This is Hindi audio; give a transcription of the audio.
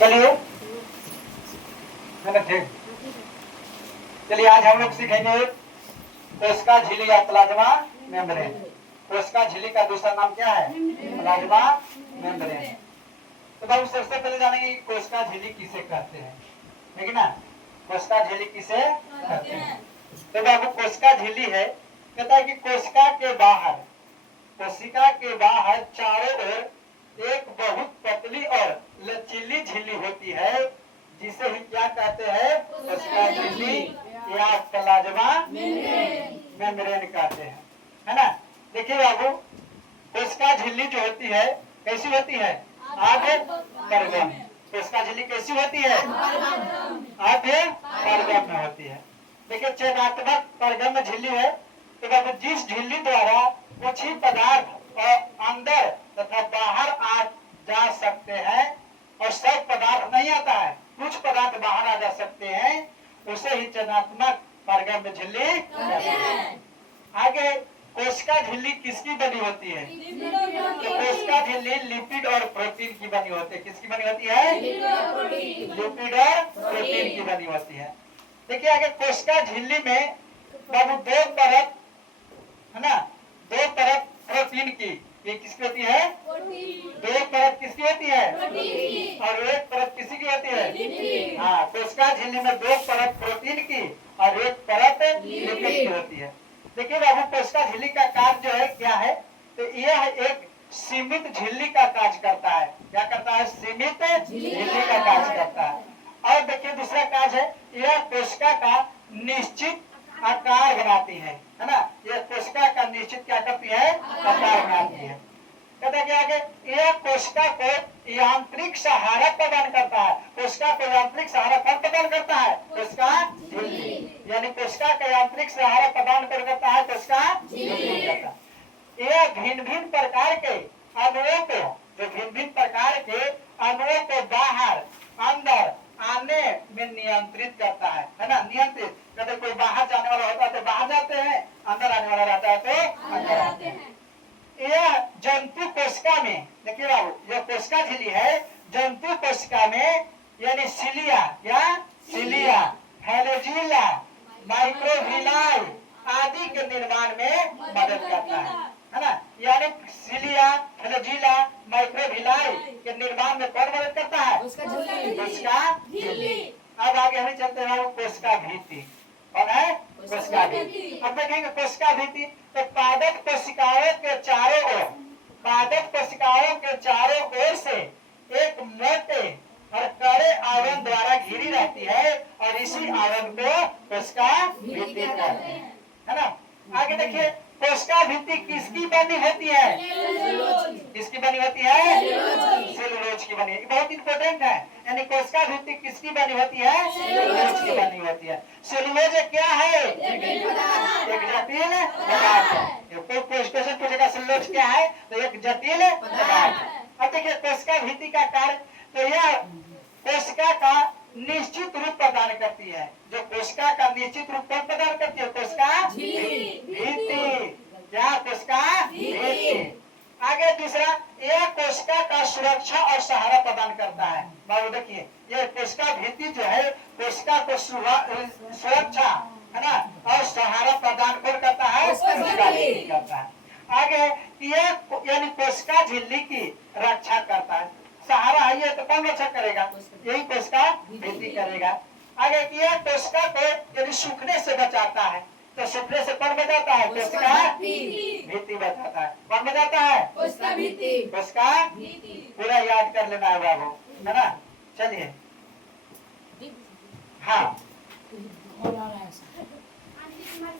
चलिए चलिए आज हम लोग सीखेंगे कोशिका झिल्ली या प्लाज्मा मेम्ब्रेन। कोशिका झिल्ली का दूसरा नाम क्या है? Plasma membrane. तो बाबू सबसे पहले जानेंगे कोशिका झिल्ली किसे कहते हैं, ठीक है ना? कोशिका झिल्ली किसे कहते हैं? तो बाबू कोशिका झिल्ली है, कहता है कि कोशिका के बाहर चारों ओर एक बहुत पतली और लचीली झिल्ली होती है, जिसे ही क्या कहते हैं? कोशिका झिल्ली या प्लाज्मा मेम्ब्रेन कहते हैं, है ना? देखिए बाबू, कोशिका झिल्ली जो होती है कैसी होती है? आधे परगम। कोशिका झिल्ली कैसी होती है? आधे परगम में होती है। देखिए चयनात्मक परगम झिल्ली है, तो बाबू जिस झिल्ली द्वारा कुछ ही पदार्थ और अंदर तथा बाहर आ जा सकते हैं और सब पदार्थ नहीं आता है, कुछ पदार्थ बाहर आ जा सकते हैं, उसे ही चयनात्मक परगम झिल्ली कहते हैं। आगे कोशिका झिल्ली किसकी बनी होती है? तो कोशिका झिल्ली लिपिड और प्रोटीन की बनी होती है। किसकी बनी होती है? लिपिड और प्रोटीन की बनी होती है। देखिए आगे कोशिका झिल्ली में बाबू दो परत है ना, दो परत प्रोटीन की, ये किसकी होती है? दो परत किसकी होती है? और एक परत किसी की होती है? हाँ, कोशिका झिल्ली में दो परत प्रोटीन की और एक परत लिपिड की होती है। देखिए बाबू कोशिका झिल्ली का कार्य जो है क्या है? तो यह एक सीमित झिल्ली का कार्य करता है। क्या करता है? सीमित झिल्ली का कार्य करता है। और देखिए दूसरा कार्य है, यह कोशिका का निश्चित आकार बनाती है ना? यह कोशिका का निश्चित क्या करती है? आकार बनाती है। कहते हैं आगे यह कोशिका को यांत्रिक सहारा प्रदान करता है। कोशिका को यांत्रिक सहारा कौन प्रदान करता है? कोशिका झिल्ली। यानी कोशिका का यांत्रिक सहारा प्रदान करता है कोशिका झिल्ली करता है। यह भिन्न भिन्न प्रकार के अणुओं को, जो भिन्न भिन्न प्रकार के अणुओं को बाहर अंदर आने में नियंत्रित करता है ना? नियंत्रित कहते कोई बाहर जाने वाला होता है तो बाहर जाते हैं, अंदर आने वाला रहता है तो अंदर आते हैं। यह जंतु कोशिका में, देखिए बाबू, यह कोशिका झिल्ली है जंतु कोशिका में, यानी सिलिया या सिलिया, फ्लैजिला, माइक्रोविलाई आदि के निर्माण में मदद करता है ना? यानी सिलिया, फ्लैजिला, माइक्रोविलाई के निर्माण में कौन मदद करता है? कोशिका झिल्ली। अब आगे हम चलते हैं कोशिका भित्ति। कौन है? कोशिका भित्ति। अब देखेंगे कोशिका भित्ति तो पादप कोशिकाओं के चारों ओर से एक मोटे और कड़े आवरण द्वारा घिरी रहती है और इसी आवरण को कोशिका भित्ति कहते हैं, है ना? आगे देखिए कोशिका भित्ति किसकी बनी होती है? किसकी बनी होती है? सेलुलोज की बनी है। बहुत इंपॉर्टेंट है। यानी कोशिका भित्ति किसकी बनी होती है? सेलुलोज की बनी होती है। सेलुलोज क्या है? एक जटिल पदार्थ है। कोई क्वेश्चन पूछेगा सेलुलोज क्या है, तो एक जटिल पदार्थ है। अब देखिए कोशिका भित्ति का कार्य, तो यह कोशिका का निश्चित रूप प्रदान करती है। जो कोशिका का निश्चित रूप कौन प्रदान करती है? कोशिका भित्ति। क्या? कोशिका भित्ति। आगे दूसरा, यह कोशिका का सुरक्षा और सहारा प्रदान करता है। बाबू देखिए यह कोशिका भित्ति जो है कोशिका को सुरक्षा है ना और सहारा प्रदान कौन करता है? कोशिका भित्ति करता है। आगे यह यानी कोशिका झिल्ली की रक्षा करता है। सहारा है ये तो कौन रक्षा करेगा? यही कोशिका भित्ति करेगा। आगे यह कोशिका को यदि सूखने से बचाता है, तो सूखने से कौन बचाता है? कोशिका भित्ति बचाता है। कौन बचाता है? कोशिका भित्ति। कोशिका पूरा याद कर लेना है बाबू, है ना? चलिए